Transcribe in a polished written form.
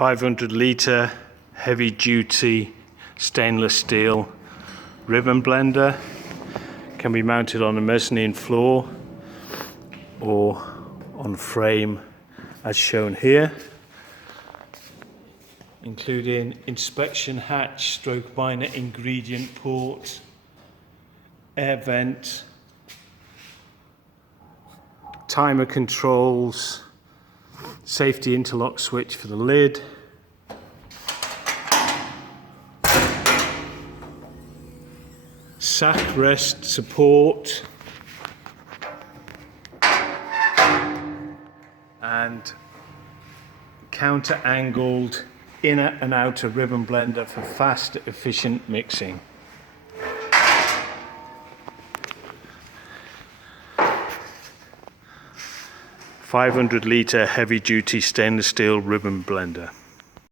500 litre heavy duty stainless steel ribbon blender. Can be mounted on a mezzanine floor or on frame as shown here, including inspection hatch stroke minor ingredient port, air vent, timer controls, safety interlock switch for the lid, sack rest support, and counter-angled inner and outer ribbon blender for fast, efficient mixing. "500 litre heavy duty stainless steel ribbon blender."